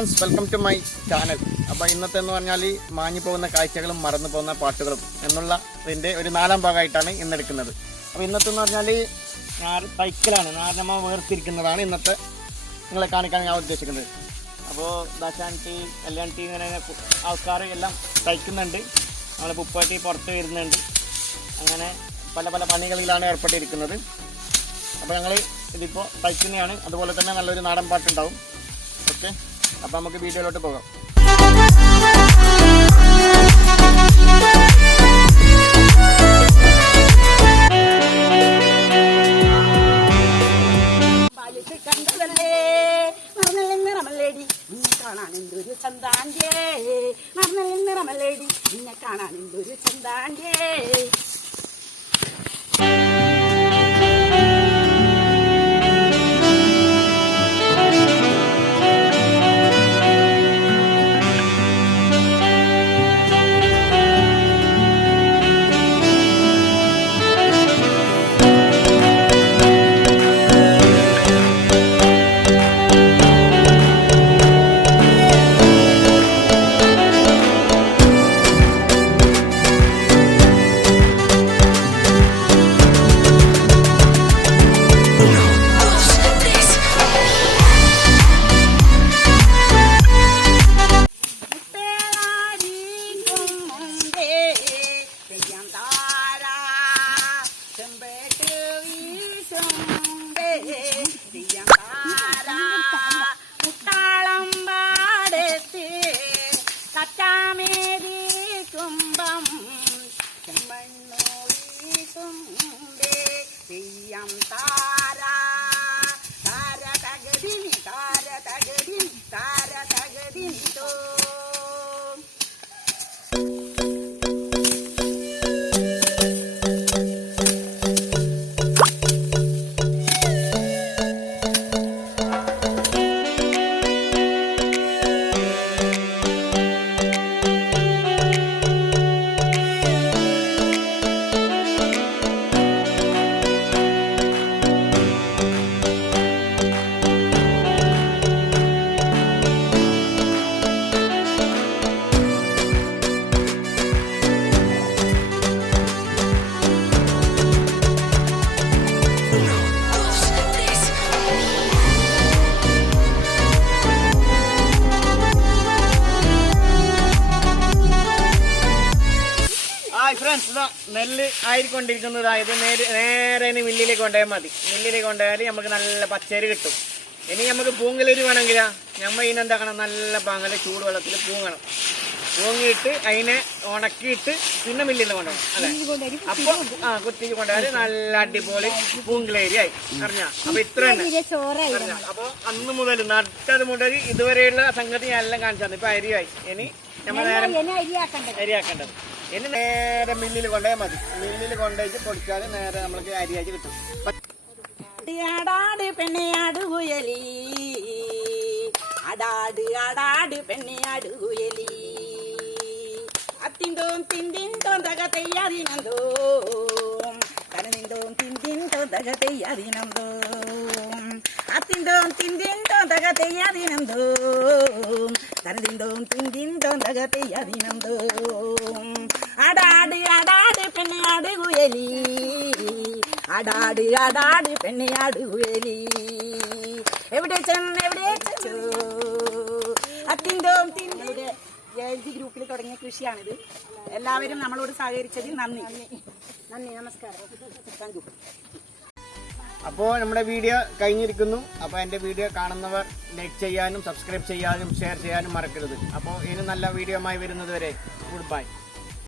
Friends, welcome to my channel. അപ്പോൾ ഇന്നത്തെ എന്ന് പറഞ്ഞാൽ മാഞ്ഞു പോകുന്ന കാഴ്ചകളും മറന്നു പോകുന്ന പാട്ടുകളും എന്നുള്ള ഇതിൻ്റെ ഒരു 4ാം ഭാഗമായിട്ടാണ് ഇന്നെടുക്കുന്നത്. അപ്പോൾ ഇന്നത്തെ എന്ന് പറഞ്ഞാൽ തൈക്കലാണ്, നാരനമ്മ വേർതിരിക്കുന്നതാണ് ഇന്നത്തെ നിങ്ങളെ കാണിക്കാൻ ഞാൻ ഉദ്ദേശിക്കുന്നത്. അപ്പോൾ ദശാൻറ്റി കല്യാൺറ്റി ഇങ്ങനെ ആൾക്കാർ എല്ലാം തയ്ക്കുന്നുണ്ട്. നമ്മൾ പുപ്പാട്ടി പുറത്ത് വരുന്നുണ്ട്. അങ്ങനെ പല പല പണികളിലാണ് ഏർപ്പെട്ടിരിക്കുന്നത്. അപ്പോൾ ഞങ്ങൾ ഇതിപ്പോൾ തയ്ക്കുന്നതാണ്. അതുപോലെ തന്നെ നല്ലൊരു നാടൻ പാട്ടുണ്ടാവും. ഓക്കെ, അപ്പോൾ നമുക്ക് വീഡിയോയിലോട്ട് പോകാം. കാണാനെന്തൊരു ചന്താൻ്റെ നിറമല്ലേടി നിന്നെ കാണാനെന്തൊരു ചന്താൻ്റെ. ഫ്രണ്ട്സ്, ഇതാ നെല്ല് ആയിക്കൊണ്ടിരിക്കുന്നതാ. ഇത് നേരെ മില്ലിലേക്ക് കൊണ്ടുപോയാൽ മതി. മില്ലിലേക്ക് കൊണ്ടുപോയാൽ നമുക്ക് നല്ല പച്ചരി കിട്ടും. ഇനി നമുക്ക് പൂങ്കലരി വേണമെങ്കിലാ നമ്മൾ ഇതിനെന്താക്കണം, നല്ല പാങ്ങല് ചൂടുവെള്ളത്തിൽ പൂങ്ങണം. പൂങ്ങിയിട്ട് അതിനെ ഉണക്കിയിട്ട് പിന്നെ മില്ലിൽ കൊണ്ടുപോകണം അല്ലെ. അപ്പോൾ കുത്തിക്ക് കൊണ്ടുപോയാൽ നല്ല അടിപൊളി പൂങ്കലരി ആയി അറിഞ്ഞ. അപ്പൊ ഇത്ര തന്നെ. അപ്പൊ അന്ന് മുതൽ നട്ടത് മുതൽ ഇതുവരെയുള്ള സംഗതി ഞാൻ എല്ലാം കാണിച്ചു. ഇപ്പൊ അരിയായി. ഇനി നമ്മൾ നേരെ അരിയാക്കേണ്ടത്. ഇനി നേരെ മില്ലിൽ കൊണ്ടുപോയാൽ മതി. മില്ലിൽ കൊണ്ടുപോയിട്ട് പൊടിച്ചാൽ നേരെ നമ്മൾക്ക് അരിയാക്കി കിട്ടും. അടാട് പെണ്ണയാട് കുയലി, അടാട് അടാട് പെണ്ണയാട് കുയലി, അത്തിന്തോം തിന്തിന്തോം തക തെയ്യാതിനന്തോം, കരനിന്തോം തിന്തിന്തോം തക തെയ്യാതിനന്തോം, അത്തിന്തോം തിന്തിന്തോം തക തെയ്യാതിനന്തോം, കരനിന്തോം തിന്തിന്തോം തക തെയ്യാതിനന്തോം. അടാട് അടാട് പെണ്ണയാട് കുയലി, അടാട് അടാട് പെണ്ണയാട് കുയലി, എവിടെ ചെന്ന് അത്തിന്തോം തിന്റെ ജയന്തി ഗ്രൂപ്പിൽ തുടങ്ങിയ കൃഷിയാണിത്. എല്ലാവരും നമ്മളോട് സഹകരിച്ചതിൽ നന്ദി. നമസ്കാരം. Thank you. അപ്പോൾ നമ്മുടെ വീഡിയോ കഴിഞ്ഞിരിക്കുന്നു. അപ്പോൾ എൻ്റെ വീഡിയോ കാണുന്നവർ ലൈക്ക് ചെയ്യാനും സബ്സ്ക്രൈബ് ചെയ്യാനും ഷെയർ ചെയ്യാനും മറക്കരുത്. അപ്പോൾ ഇനി നല്ല വീഡിയോ ആയി വരുന്നത് വരെ ഗുഡ് ബൈ.